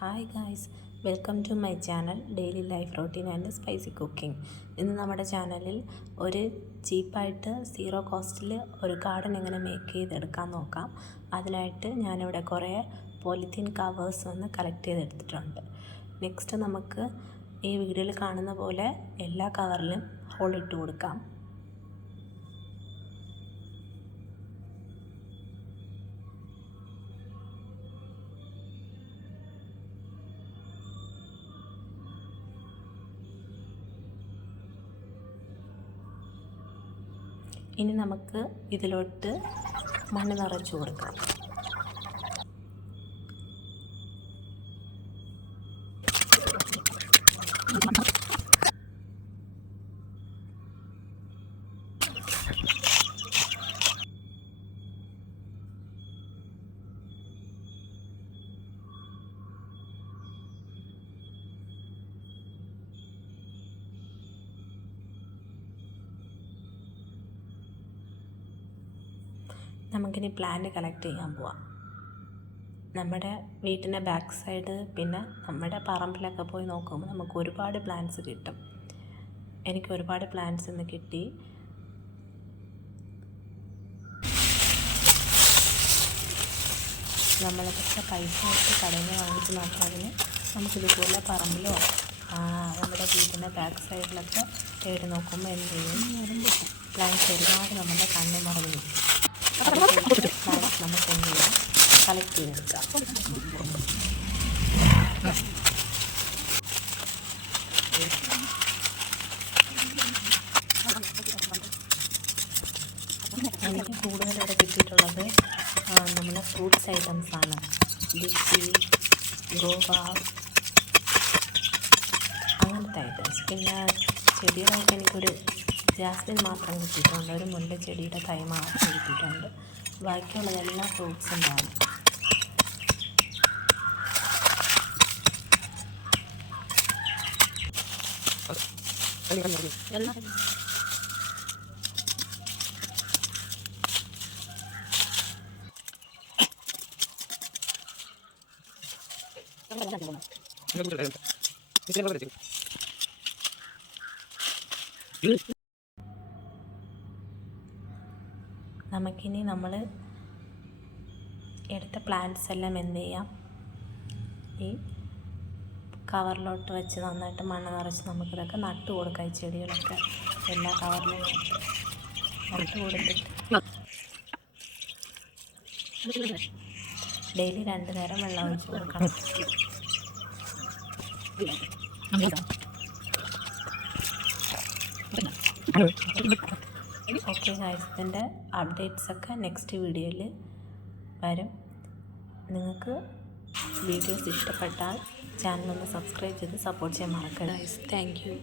Hi guys, welcome to my channel daily life routine and spicy cooking. ഇന്ന് നമ്മുടെ ചാനലിൽ ഒരു ചീപ്പായിട്ട് സീറോ കോസ്റ്റിൽ ഒരു ഗാർഡൻ എങ്ങനെ മേക്ക് ചെയ്തെടുക്കാൻ നോക്കാം. അതിനായിട്ട് ഞാനിവിടെ കുറേ പോളിത്തീൻ കവേഴ്സ് ഒന്ന് കളക്ട് ചെയ്തെടുത്തിട്ടുണ്ട്. നെക്സ്റ്റ് നമുക്ക് ഈ വീഡിയോയിൽ കാണുന്ന പോലെ എല്ലാ കവറിലും ഹോൾ ഇട്ട് കൊടുക്കാം. ഇനി നമുക്ക് ഇതിലോട്ട് മണ്ണ് നിറച്ചു കൊടുക്കാം. നമുക്കിനി പ്ലാന്റ് കളക്ട് ചെയ്യാൻ പോവാം. നമ്മുടെ വീട്ടിൻ്റെ ബാക്ക് സൈഡ് പിന്നെ നമ്മുടെ പറമ്പിലൊക്കെ പോയി നോക്കുമ്പോൾ നമുക്ക് ഒരുപാട് പ്ലാന്റ്സ് കിട്ടും. എനിക്ക് ഒരുപാട് പ്ലാന്റ്സ് ഇന്ന് കിട്ടി. നമ്മളൊക്കെ പൈസ ഇട്ട് കടയിൽ നിന്ന് വാങ്ങിച്ച് നോക്കാതിന് നമുക്കിതുപോലെ പറമ്പിലോ നമ്മുടെ വീട്ടിൻ്റെ ബാക്ക് സൈഡിലൊക്കെ തേടി നോക്കുമ്പോൾ എന്ത് ചെയ്യും, പ്ലാന്റ്സ് ഒരുപാട് നമ്മുടെ കണ്ണ് നിറഞ്ഞു നിൽക്കും. പ്ലാന്റ്സ് നമുക്ക് എന്ത് ചെയ്യാം, കളക്ട് ചെയ്തെടുക്കാം. എനിക്ക് കൂടുതലിവിടെ കിട്ടിയിട്ടുള്ളത് നമ്മുടെ ഫ്രൂട്ട്സ് ഐറ്റംസാണ്. ലിച്ചി, ഗോവ, അങ്ങനത്തെ ഐറ്റംസ്. പിന്നെ ചെടികളായിട്ട് എനിക്കൊരു ജാസ്മിൻ മാത്രം കിട്ടിയിട്ടുണ്ട്. ഒരു മുല്ല ചെടിയുടെ തൈ മാത്രം കിട്ടിയിട്ടുണ്ട്. ബാക്കിയുള്ളതെല്ലാം ഫ്രൂട്ട്സ് ഉണ്ടാകും. നമുക്കിനി നമ്മൾ എടുത്ത പ്ലാന്റ്സ് എല്ലാം എന്ത് ചെയ്യാം, ഈ കവറിലോട്ട് വെച്ച് നന്നായിട്ട് മണ്ണ് നിറച്ച് നമുക്കിതൊക്കെ നട്ടു കൊടുക്കാം. ഈ ചെടികളൊക്കെ എല്ലാ കവറിലും നട്ടു കൊടുത്തിട്ട് ഡെയിലി 2 നേരം വെള്ളം ഒഴിച്ച് കൊടുക്കണം. ഓക്കെ ഗൈസ്, ഇതിൻ്റെ അപ്ഡേറ്റ്സൊക്കെ നെക്സ്റ്റ് വീഡിയോയിൽ വരും. നിങ്ങൾക്ക് വീഡിയോസ് ഇഷ്ടപ്പെട്ടാൽ ചാനലൊന്ന് സബ്സ്ക്രൈബ് ചെയ്ത് സപ്പോർട്ട് ചെയ്യാൻ മറക്കരുത് ഗൈസ്. Thank you.